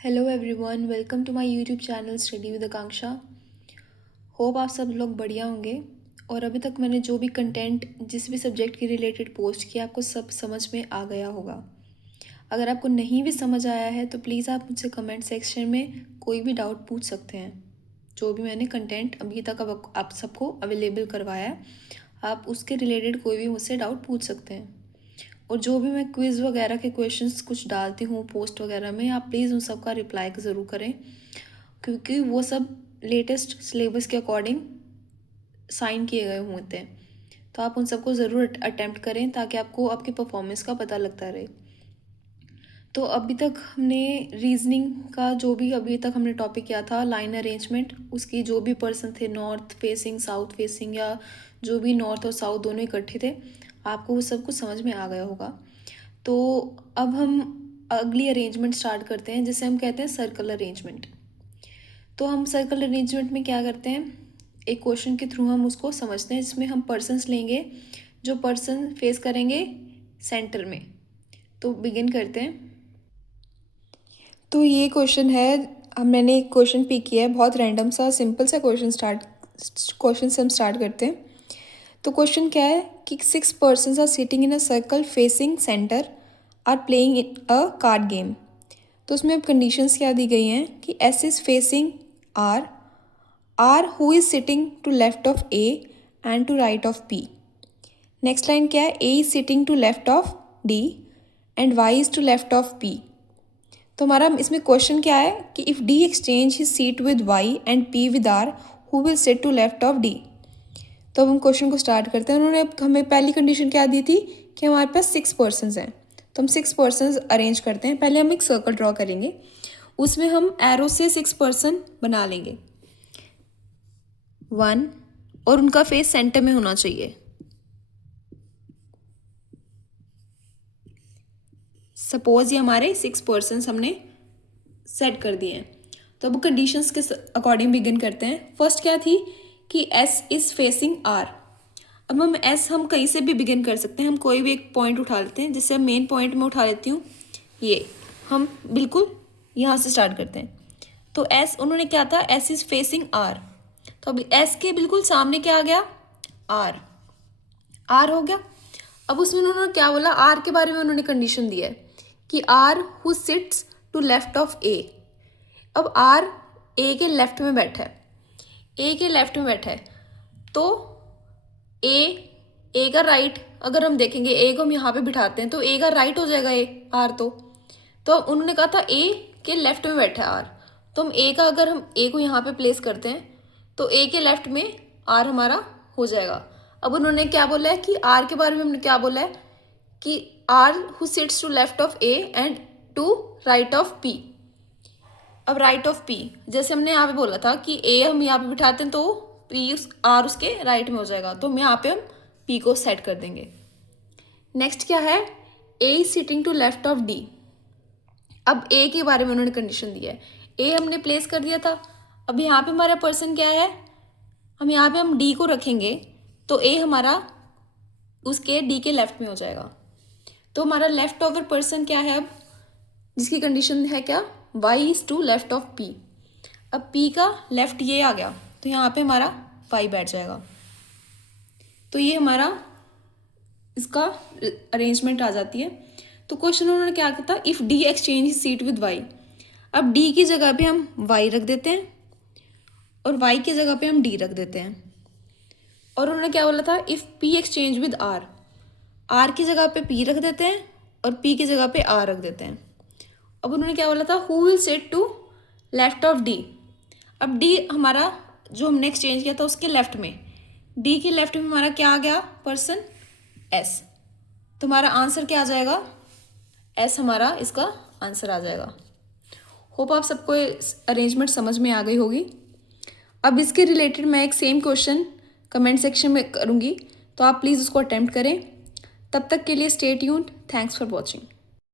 Hello everyone, welcome to my YouTube channel study with Akanksha. Hope आप सब लोग बढ़िया होंगे। और अभी तक मैंने जो भी कंटेंट जिस भी सब्जेक्ट के रिलेटेड पोस्ट किया आपको सब समझ में आ गया होगा। अगर आपको नहीं भी समझ आया है तो प्लीज़ आप मुझसे कमेंट सेक्शन में कोई भी डाउट पूछ सकते हैं। जो भी मैंने कंटेंट अभी तक अब आप सबको अवेलेबल करवाया है, आप उसके रिलेटेड कोई भी मुझसे डाउट पूछ सकते हैं। और जो भी मैं क्विज़ वगैरह के क्वेश्चंस कुछ डालती हूँ पोस्ट वगैरह में, आप प्लीज़ उन सब का रिप्लाई ज़रूर करें, क्योंकि वो सब लेटेस्ट सिलेबस के अकॉर्डिंग साइन किए गए होते हैं। तो आप उन सबको ज़रूर अटैम्प्ट करें ताकि आपको आपकी परफॉर्मेंस का पता लगता रहे। तो अभी तक हमने रीजनिंग का जो भी अभी तक हमने टॉपिक किया था, लाइन अरेंजमेंट, उसकी जो भी पर्सन थे नॉर्थ फेसिंग साउथ फेसिंग या जो भी नॉर्थ और साउथ दोनों इकट्ठे थे, आपको वो सब कुछ समझ में आ गया होगा। तो अब हम अगली अरेंजमेंट स्टार्ट करते हैं जिसे हम कहते हैं सर्कल अरेंजमेंट। तो हम सर्कल अरेंजमेंट में क्या करते हैं, एक क्वेश्चन के थ्रू हम उसको समझते हैं, जिसमें हम पर्सन्स लेंगे जो पर्सन फेस करेंगे सेंटर में। तो बिगिन करते हैं। तो ये क्वेश्चन है, मैंने एक क्वेश्चन पिक किया है, बहुत रैंडम सा सिंपल सा क्वेश्चन से हम स्टार्ट करते हैं। तो क्वेश्चन क्या है कि 6 persons are sitting in a circle facing centre are playing in a card game. तो उसमें अब कंडीशंस क्या दी गई हैं कि S is facing R who is sitting to left of A and to right of P. Next line क्या है, A is sitting to left of D and Y is to left of P. तो हमारा इसमें question क्या है कि if D exchange his seat with Y and P with R, who will sit to left of D. तो अब हम question को स्टार्ट करते हैं। उन्होंने हमें पहली कंडीशन क्या दी थी कि हमारे पास 6 पर्सन्स हैं, तो हम 6 पर्सन्स अरेंज करते हैं। पहले हम एक सर्कल ड्रॉ करेंगे, उसमें हम एरो से 6 पर्सन बना लेंगे 1, और उनका फेस सेंटर में होना चाहिए। सपोज ये हमारे 6 पर्सन्स हमने सेट कर दिए हैं। तो अब कंडीशंस के अकॉर्डिंग बिगिन करते हैं। फर्स्ट क्या थी कि एस इज़ फेसिंग आर। अब हम एस हम कहीं से भी बिगिन कर सकते हैं, हम कोई भी एक पॉइंट उठा लेते हैं। जैसे मेन पॉइंट में उठा लेती हूँ, ये हम बिल्कुल यहाँ से स्टार्ट करते हैं। तो एस उन्होंने क्या था, एस इज़ फेसिंग आर। तो अभी एस के बिल्कुल सामने क्या आ गया, आर। आर हो गया। अब उसमें उन्होंने क्या बोला, आर के बारे में उन्होंने कंडीशन दिया है कि R who sits to left of A. अब आर ए के लेफ्ट में बैठा है, ए के लेफ्ट में बैठा है, तो ए का राइट अगर हम देखेंगे, ए को हम यहाँ पे बिठाते हैं तो ए का राइट हो जाएगा ए आर। तो उन्होंने कहा था ए के लेफ्ट में बैठा है आर, तो हम ए का अगर हम ए को यहाँ पे प्लेस करते हैं तो ए के लेफ्ट में आर हमारा हो जाएगा। अब उन्होंने क्या बोला है कि आर के बारे में हमने क्या बोला है कि R who sits to left of A and to right of P. अब राइट ऑफ पी जैसे हमने यहाँ पे बोला था कि ए हम यहाँ पे बिठाते हैं तो पी आर उसके राइट में हो जाएगा, तो हम यहाँ पे हम पी को सेट कर देंगे। नेक्स्ट क्या है, A is sitting to left of D. अब ए के बारे में उन्होंने कंडीशन दिया है, ए हमने प्लेस कर दिया था। अब यहाँ पे हमारा पर्सन क्या है, हम यहाँ पे हम डी को रखेंगे तो ए हमारा उसके डी के लेफ्ट में हो जाएगा। तो हमारा लेफ्ट ओवर पर्सन क्या है अब, जिसकी कंडीशन है क्या, Y is to left of P. अब पी का लेफ्ट ये आ गया तो यहाँ पे हमारा वाई बैठ जाएगा। तो ये हमारा इसका अरेंजमेंट आ जाती है। तो क्वेश्चन उन्होंने क्या किया था, if D exchange seat with Y. अब डी की जगह पे हम वाई रख देते हैं और वाई की जगह पे हम डी रख देते हैं। और उन्होंने क्या बोला था, if P exchange with R, R की जगह पे पी रख देते हैं और पी की जगह पे आर रख देते हैं। अब उन्होंने क्या बोला था, who will sit to left of D. अब डी हमारा जो हमने एक्सचेंज किया था उसके लेफ्ट में, डी के लेफ्ट में हमारा क्या आ गया पर्सन, एस। तो हमारा आंसर क्या आ जाएगा, एस हमारा इसका आंसर आ जाएगा। होप आप सबको अरेंजमेंट समझ में आ गई होगी। अब इसके रिलेटेड मैं एक सेम क्वेश्चन कमेंट सेक्शन में करूँगी, तो आप प्लीज़ उसको अटेम्प्ट करें। तब तक के लिए stay tuned. Thanks for watching.